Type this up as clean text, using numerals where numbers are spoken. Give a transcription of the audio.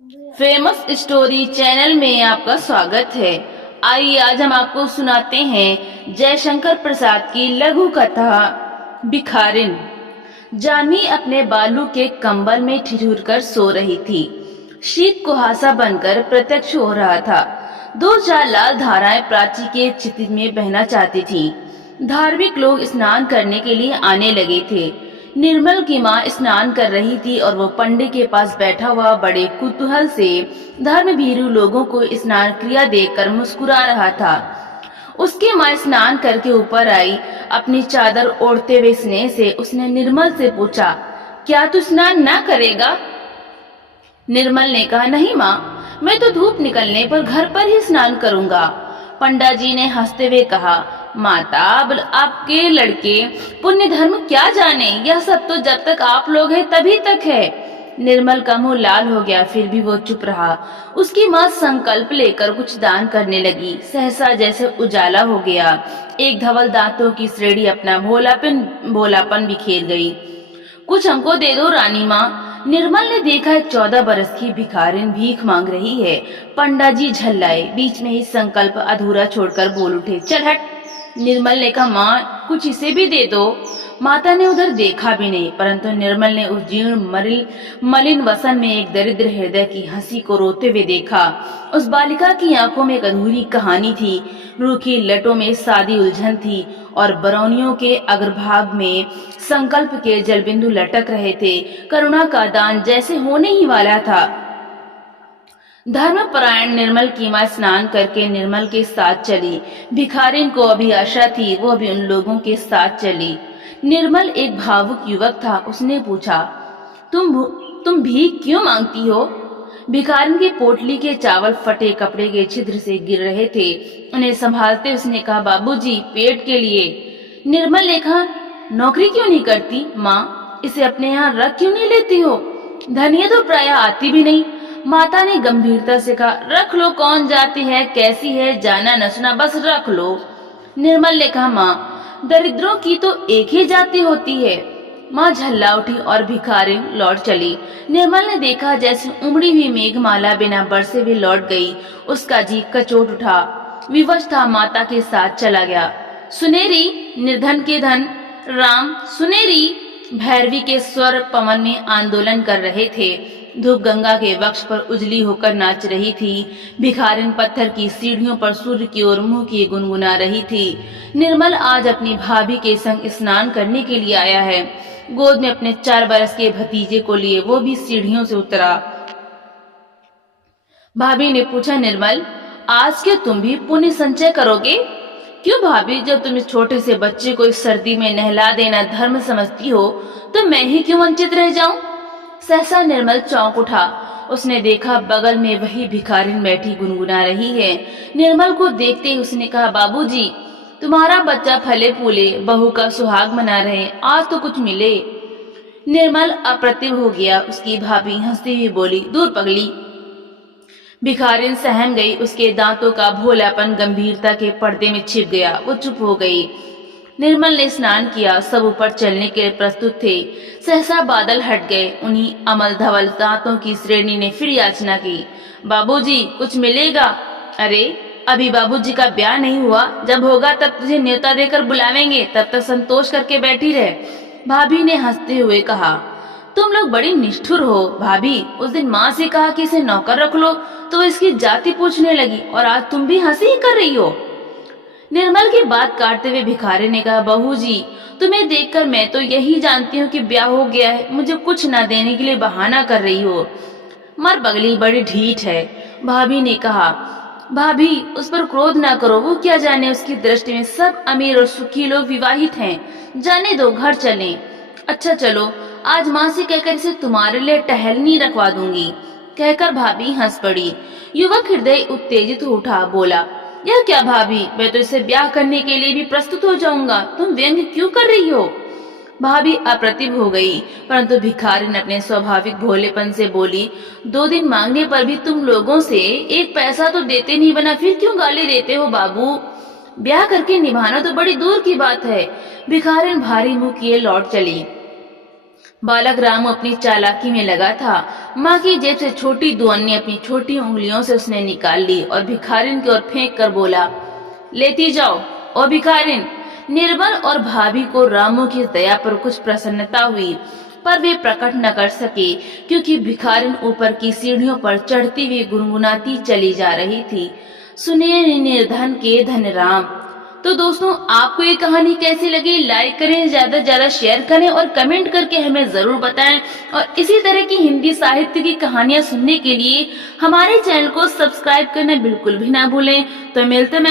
Famous story channel में आपका स्वागत है। आइए आज हम आपको सुनाते हैं जयशंकर प्रसाद की लघु कथा भिखारिन। जानवी अपने बालू के कंबल में ठिठुर कर सो रही थी। शीत कुहासा बनकर प्रत्यक्ष हो रहा था। दो चार लाल धाराएं प्राची के क्षितिज में बहना चाहती थी। धार्मिक लोग स्नान करने के लिए आने लगे थे। निर्मल की माँ स्नान कर रही थी और वो पंडित के पास बैठा हुआ बड़े कुतूहल से धर्म भीरू लोगों को स्नान क्रिया देखकर मुस्कुरा रहा था। उसकी माँ स्नान करके ऊपर आई। अपनी चादर ओढ़ते हुए स्नेह से उसने निर्मल से पूछा, क्या तू स्नान ना करेगा? निर्मल ने कहा, नहीं माँ, मैं तो धूप निकलने पर घर पर ही स्नान करूंगा। पंडा जी ने हंसते हुए कहा, माता, अब आपके लड़के पुण्य धर्म क्या जाने, यह सब तो जब तक आप लोग हैं तभी तक है। निर्मल का मुंह लाल हो गया, फिर भी वो चुप रहा। उसकी माँ संकल्प लेकर कुछ दान करने लगी। सहसा जैसे उजाला हो गया। एक धवल दांतों की श्रेणी अपना भोलापन बिखेर गई। कुछ हमको दे दो रानी माँ। निर्मल ने देखा, एक 14 बरस की भिखारिन भीख मांग रही है। पंडा जी झल्लाए, बीच में ही संकल्प अधूरा छोड़कर बोल उठे, चल हट। निर्मल ने कहा, माँ, कुछ इसे भी दे दो। माता ने उधर देखा भी नहीं, परंतु निर्मल ने उस जीर्ण मलिन वसन में एक दरिद्र हृदय की हंसी को रोते हुए देखा। उस बालिका की आंखों में एक अधूरी कहानी थी। रूखी लटों में सादी उलझन थी और बरौनियों के अग्रभाग में संकल्प के जलबिंदु लटक रहे थे। करुणा का दान जैसे होने ही वाला था। धर्मपरायण निर्मल की मां स्नान करके निर्मल के साथ चली। भिखारिन को अभी आशा थी, वो भी उन लोगों के साथ चली। निर्मल एक भावुक युवक था। उसने पूछा, तुम भीख क्यों मांगती हो? भिखारिन की पोटली के चावल फटे कपड़े के छिद्र से गिर रहे थे। उन्हें संभालते उसने कहा, बाबूजी, पेट के लिए। निर्मल ने कहा, नौकरी क्यों नहीं करती माँ? इसे अपने यहाँ रख क्यों नहीं लेती हो? धनिया तो प्राय आती भी नहीं। माता ने गंभीरता से कहा, रख लो, कौन जाती है कैसी है जाना न सुना, बस रख लो। निर्मल ने कहा, माँ, दरिद्रों की तो एक ही जाति होती है। माँ झल्ला उठी और भिखारिन लौट चली। निर्मल ने देखा जैसे उमड़ी हुई मेघमाला बिना बरसे हुए लौट गई। उसका जी कचोट उठा। विवश था, माता के साथ चला गया। सुनेरी, निर्धन के धन, राम सुनेरी। भैरवी के स्वर पवन में आंदोलन कर रहे थे। धूप गंगा के वक्ष पर उजली होकर नाच रही थी। भिखारिन पत्थर की सीढ़ियों पर सूर्य की ओर मुंह किए गुनगुना रही थी। निर्मल आज अपनी भाभी के संग स्नान करने के लिए आया है। गोद में अपने 4 बरस के भतीजे को लिए वो भी सीढ़ियों से उतरा। भाभी ने पूछा, निर्मल, आज क्या तुम भी पुण्य संचय करोगे? क्यों भाभी, जब तुम इस छोटे से बच्चे को इस सर्दी में नहला देना धर्म समझती हो, तो मैं ही क्यों वंचित रह जाऊं? सहसा निर्मल चौंक उठा। उसने देखा बगल में वही भिखारिन बैठी गुनगुना रही है। निर्मल को देखते ही उसने कहा, बाबूजी, तुम्हारा बच्चा फले फूले, बहू का सुहाग मना रहे, आज तो कुछ मिले। निर्मल अप्रतिभ हो गया। उसकी भाभी हंसती हुई बोली, दूर पगली। भिखारिन सहम गई। उसके दांतों का भोलापन गंभीरता के पर्दे में छिप गया। वो चुप हो गई। निर्मल ने स्नान किया। सब ऊपर चलने के लिए प्रस्तुत थे। सहसा बादल हट गए। उन्हीं अमल धवल दांतों की श्रेणी ने फिर याचना की, बाबूजी, कुछ मिलेगा? अरे, अभी बाबूजी का ब्याह नहीं हुआ, जब होगा तब तुझे न्योता देकर बुलावेंगे, तब तक संतोष करके बैठी रहे। भाभी ने हंसते हुए कहा, तुम लोग बड़ी निष्ठुर हो भाभी। उस दिन माँ से कहा कि इसे नौकर रख लो, तो इसकी जाति पूछने लगी, और आज तुम भी हंसी ही कर रही हो। निर्मल की बात काटते हुए भिखारी ने कहा, बहू जी, तुम्हें देखकर मैं तो यही जानती हूँ कि ब्याह हो गया है, मुझे कुछ न देने के लिए बहाना कर रही हो। मर पगली बड़ी ढीठ है। भाभी ने कहा, भाभी, उस पर क्रोध ना करो। वो क्या जाने, उसकी दृष्टि में सब अमीर और सुखी लोग विवाहित हैं। जाने दो, घर चलें। अच्छा चलो, आज माँ से कहकर इसे तुम्हारे लिए टहलनी रखवा दूंगी। कहकर भाभी हंस पड़ी। युवक हृदय उत्तेजित हो उठा, बोला, यह क्या भाभी, मैं तो इसे ब्याह करने के लिए भी प्रस्तुत हो जाऊंगा, तुम व्यंग्य क्यों कर रही हो? भाभी अप्रतिभ हो गई, परंतु भिखारिन अपने स्वाभाविक भोलेपन से बोली, 2 दिन मांगने पर भी तुम लोगों से 1 पैसा तो देते नहीं, बना फिर क्यों गाली देते हो बाबू? ब्याह करके निभाना तो बड़ी दूर की बात है। भिखारिन भारी मुंह किए लौट चली। बालक रामू अपनी चालाकी में लगा था। माँ की जेब से छोटी 2 अन्य अपनी छोटी उंगलियों से उसने निकाल ली और भिखारिन की ओर फेंक कर बोला, लेती जाओ। ओ भिखारिन! निर्मल और भाभी को रामू की दया पर कुछ प्रसन्नता हुई, पर वे प्रकट न कर सके क्योंकि भिखारिन ऊपर की सीढ़ियों पर चढ़ती हुई गुनगुनाती चली जा रही थी, सुने निर्धन के धन राम। तो दोस्तों, आपको ये कहानी कैसी लगी? लाइक करें, ज्यादा से ज्यादा शेयर करें और कमेंट करके हमें जरूर बताएं। और इसी तरह की हिंदी साहित्य की कहानियां सुनने के लिए हमारे चैनल को सब्सक्राइब करना बिल्कुल भी ना भूलें। तो मिलते हैं